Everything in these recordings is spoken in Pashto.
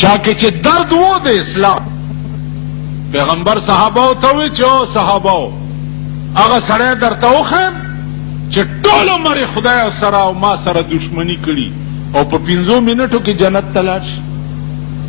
چا کې چې درد و د اسلام پیغمبر صحابه ته وی چې صحابه هغه سړی درته وخیم چې ټول عمر خدای سره او ما سره دشمنی کړي او په 5 منټو کې جنت ته لاړ شي.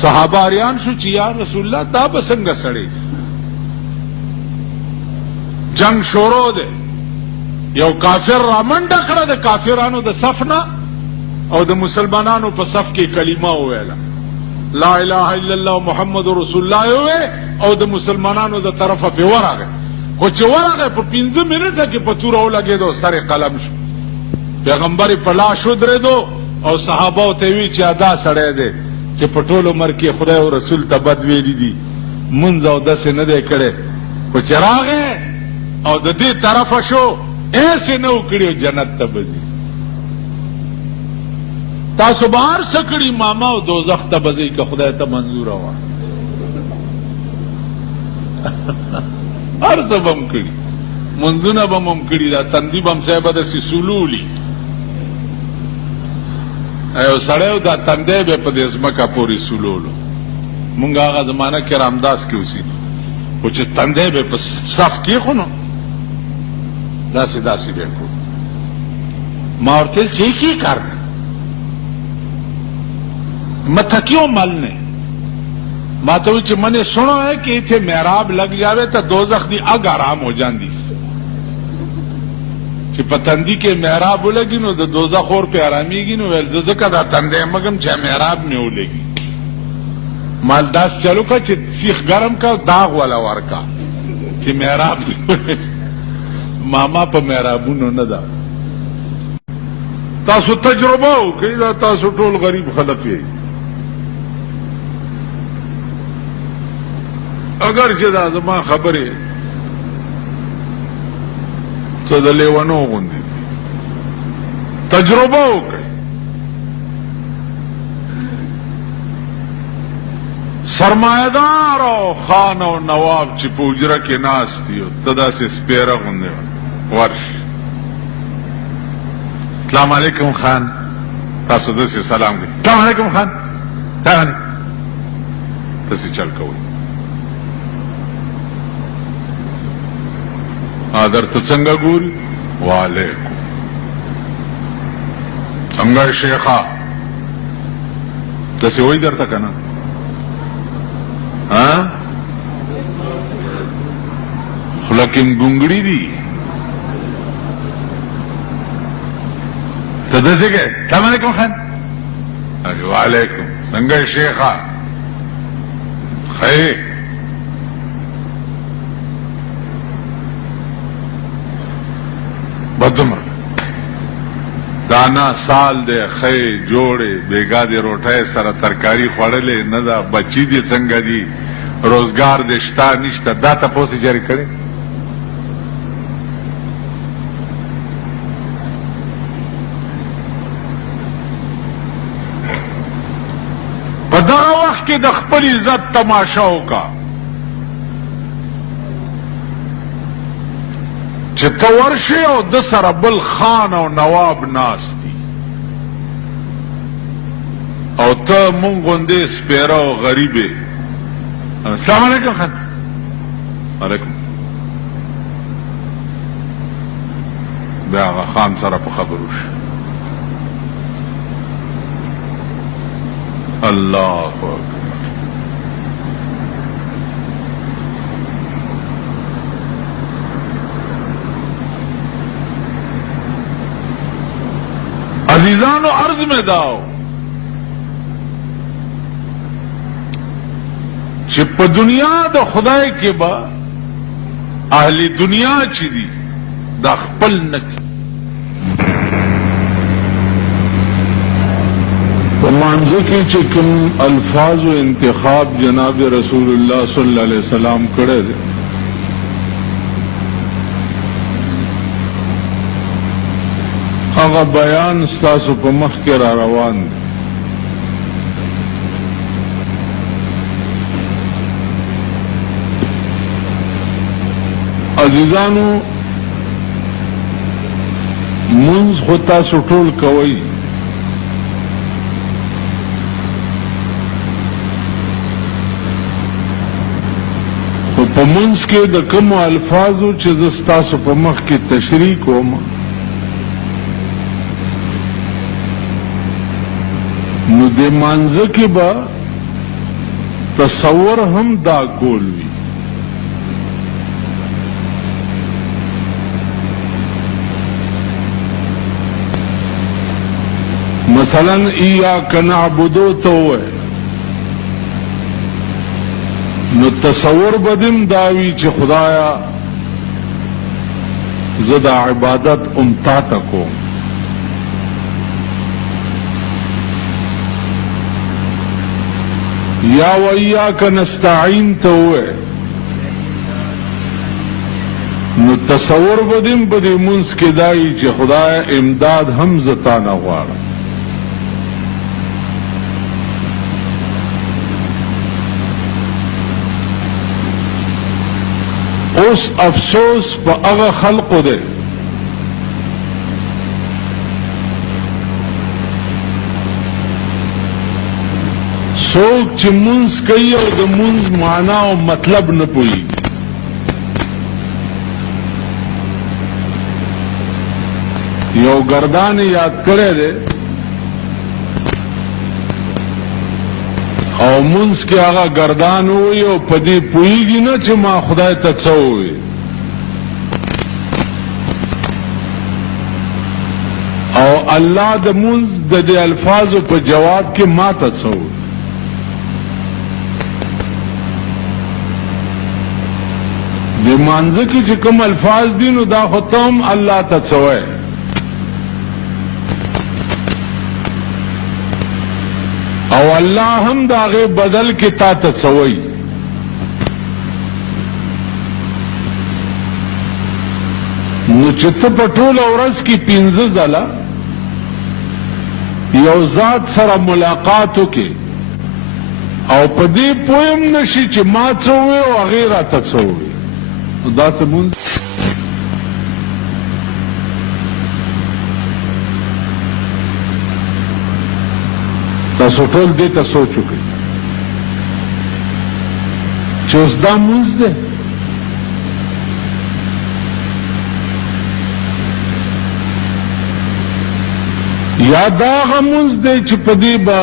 صحابه اریان شو چې یا رسول الله دا به څنګه سړی جنگ شروع ده یو کافر را منډه کړه د کافرانو د صف نه او د مسلمانانو په صف کې کلمه وویله لا اله الا الله محمد رسول الله وی او د مسلمانانو د طرفه په ورغه خو چې ورغه په 15 منټه کې په تور ولګېدو سره قلم شو. پیغمبر په لاش ودرېدو او صحابه ته وی چې ادا سړی دی چې په ټول عمر کې خدای او رسول ته بد ویلي دي منځ او داسې نه دی کړی خو چې راغی او د دې طرفه شو ایسې نه وکړي جنت ته به ځي. تاسو به هر څه کړي ماما او دوزخ ته به ځئ که خدای ته منظوره وه هر څه به م کړي منځونه به م کړي دا تندي به م صاحبه داسې سلولي یو سړی و دا تندی به په دې ځمکه پورې سولولو مونږ هغه زمانه کې رامداس کې اوسېدو خو چې تندی به په صف کېښو نو داسې داسې به کړو. ما ورته ویل چې یې کیے کرنا میں تھکیوں ملنے ما تو چې میں نے سنو ہے کہ اتنے محراب لگ جاوے تو دوزخ دی اگ آرام ہو جاندی چې په تندي کې محراب ولګي نو د دوزخ اور په آرامیږي نو ویل زه ځکه دا تندی مګم چې محراب مې ولګي مال داس چلو کا چې سیخ ګرم کا داغ والا ورکا چې محراب ماما په محرابونو نه ده. تاسو تجربه وکړئ دا تاسو ټول غریب خلک یې اگر چې دا زما خبرې څه د لیونو غوندې تجربه وکړئ سرمایدار او خان او نواب چې په حجره کې ناست دي ته داسې سپیره غوندې ورش السلام علیکم خان تاسو داسې سلام کوي السلام علیکم خان دغه تاسې چل کوئ درته څنګه ګوري وعلیکم څنګه شیخه داسې وایي درته که نه خوله کې م ګونګړي دي ته داسې کوې السلام علیکم خان وعلیکم څنګه شیخه ښه بدمر دانا سال دے خی جوڑے بیگا دے روٹے سره ترکاری خوڑلے نه دا بچی دی څنګه دی روزگار دے شتا نشتا دا تپوسی جاری کرے په دغه وخت کې د خپل عزت تماشا وکا چې ته ورشې او د سره بل خان او نواب ناست دي او ته مونږ غوندې سپیره او غریبې السلام علیکم خان علیکم بیا هغه خان سره په خبرو شو الله اکبر عزیزانو عرض میں داو چې په دنیا د خدای کې با اهلی دنیا چې دي دا خپل نکي په مانځه کې چې کوم الفاظ او انتخاب جناب رسول الله صلی الله علیه وسلم کړی دی هغه بیان ستاسو په مخ کې را روان دی عزیزانو منځ خو تاسو ټول کوئ په منځ کې د کومو الفاظو چې زه ستاسو په مخ کې تشریح کوم نو د مانځه کې به تصور هم دا کول وي مثلا ایاک نعبدو تو ہے نو تصور بدم داوی چې خدایا زدا عبادت امتا تکو یا و ایاک نستعین تو ہے نو تصور بدم بدی منس کې دای چې خدایا امداد هم زتا نه غواړي اوس افسوس په هغه خلقو دی څوک چې منځ کوي او د منځ معنا او مطلب نه پوهیږي یو گردان یاد کړی دی او منځ کې هغه گردان وي او په دې پوهیږي نه چې ما خدای ته څه وویل او الله د منځ د دې الفاظو په جواب کې ما ته څه وویل د مانځه کې چې کوم الفاظ دي نو دا خو ته هم الله ته څه وایې او الله هم داغه بدل کې تا ته څوي نو چې ته په ټول ورځ کې 15 ځله یو ذات سره ملاقات وکې او په دې پوهم نشي چې ما څوي او غیره ته څوي دا څه مونږ تاسو ټول دې ته سوچ وکړئ چې اوس دا مونځ دی یا دا هغه مونځ دی چې په دې به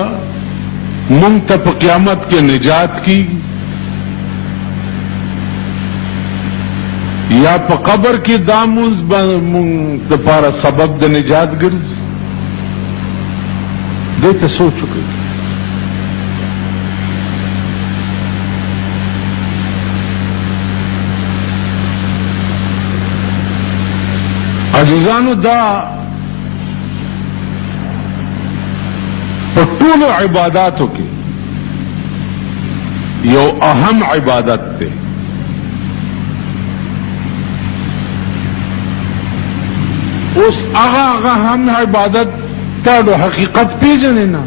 مونږ ته په قیامت کې نجات کیږي یا په قبر کې دا مونځ به مونږ دپاره سبب د نجات ګرځي دې ته سوچ وکړئ عزیزانو دا په ټولو عباداتو کې یو اهم عبادت دی اوس هغه هم عبادت تاڑو حقیقت پیجنے نا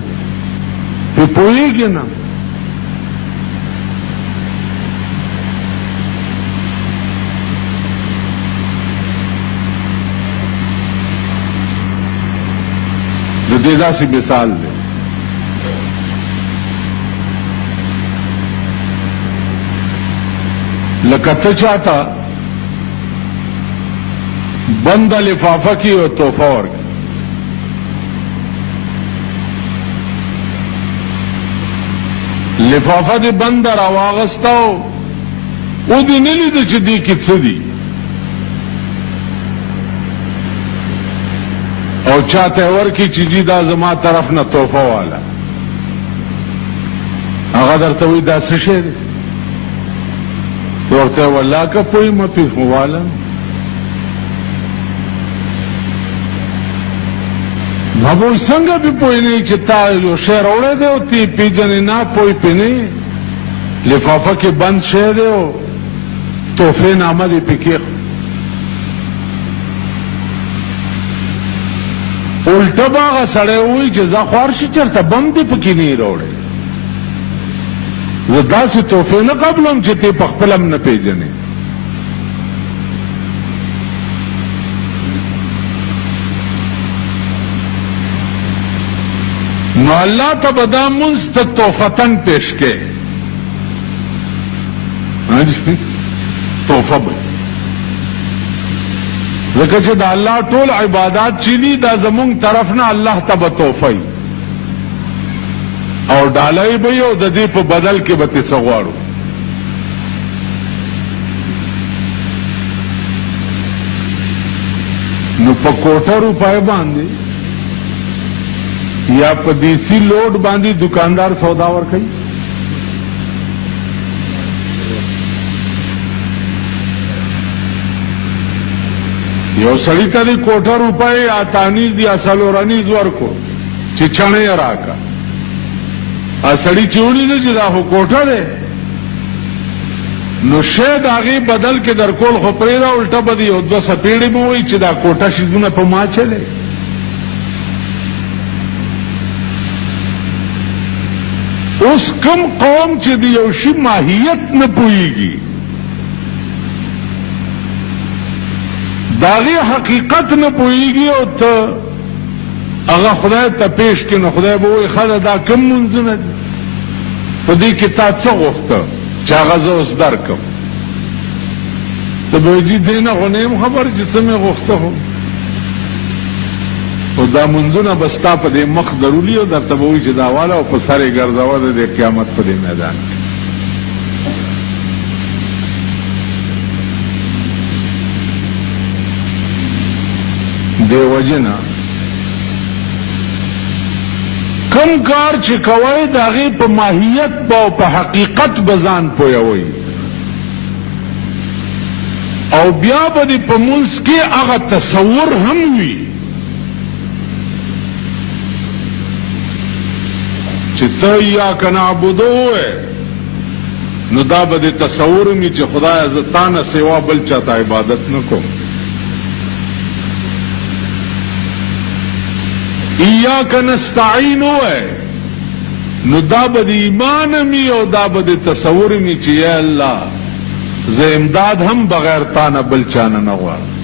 پی پوئی گی نا دیدا سی مثال دے لکت چاہتا بند لفافہ کی اور تحفہ ورکی لفافه دی بند راواغستاو او دی نلی دی چی دی کت سدی او چاہتے ورکی چی جی دا زما طرف نا توفہ والا اگا در توی دا سشے دی تو ورطے واللہ کا پوئی ما پی خوالا بھابوی سنگا بھی پوئی نہیں چتا جو شیر اوڑے دے ہوتی پی جنی نا پوئی پی نہیں لفافہ کے بند شیر دے ہو توفے نامہ دی پی کی الٹا باغا سڑے ہوئی جزا خوارشی چلتا بندی پکی نہیں روڑے زدا سی توفے نا قبلم چتی پخپلم نا پی جنے نو اللہ تا بدا منست توفتن پیش کے توفه به ځکه چې د الله ټول عبادات چې دي دا زمونږ طرف نه الله ته به توفه وي او ډالۍ به یو د دې په بدل کې به تې څه غواړو. نو په کوټه روپۍ باندې یا په دیسی لوډ باندې دکاندار سودا ورکوي. یو سړی ته دی کوټه روپۍ یا تانیز یا څلورنیز ورکو چې چڼې راکا سړی چې ولیده چې دا خو کوټه دی نو شاید هغې بدل کې در کول خو پرېږده الټه به د یو دوه څپېړې به وایي چې دا کوټه شیزونه په ما چلې. اوس کم قوم چې د یو شي ماهیت نه پوهېږي د هغې حقیقت نه پوهېږي او ته هغه خدای ته پیش کړي نو خدای به وایي ښه ده دا کم منځونه دي په دې کې تا څه غوښته چې هغه زه اوس درکم. ته به وایي دې نه خو نه یم خبر چې څه مې غوښته خو او دا منځونه به ستا په دې مخ درولي او درته به وایي چې دا واله او په سر یې ګرځوه د دې قیامت په دې میدان کې. دې وجې نه کم کار چې کوئ د هغې په ماهیت او په حقیقت به ځان پوهوئ او بیا به دې په منځ کې هغه تصور هم وي چې ته ایاک نعبدو ووایې نو دا به دې تصور وي چې خدایه زه تا نه سوا بل چاته عبادت نه کوم. ایاک نستعین وای نو دا به د ایمان می او دا به د تصور می چې یا الله زه امداد هم بغیر تا نه بل چا نه غواړم.